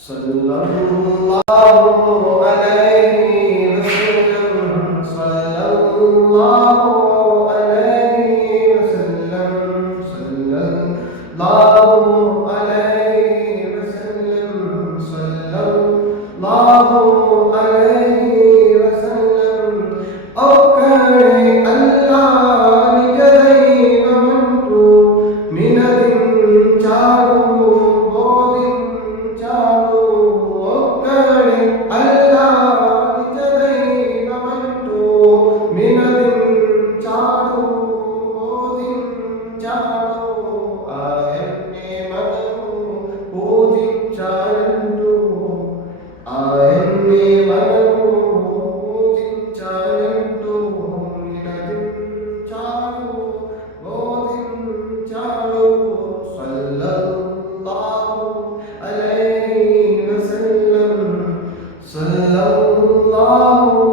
സല്ലല്ലാഹു അലൈഹി വസല്ലം സല്ലല്ലാഹു അലൈഹി വസല്ലം സല്ലല്ലാഹു അലൈഹി വസല്ലം സല്ലല്ലാഹു അലൈഹി വസല്ലം ഒക്കരെ അല്ലാഹ് നിജദൈവമന്തു മിനദിൻ ചാടു ബോദിൻ ചാടു ഒക്കരെ അല്ലാഹ് നിജദൈവമന്തു മിനദിൻ ചാടു ബോദിൻ ചാടു ఆయన్నే మనము పూజించాలంటూ ఆయన్నే మనము పూజించాలంటూ నినదించాడు బోధించాడు సల్లల్లాహు అలైహి వసల్లం సల్లల్లాహు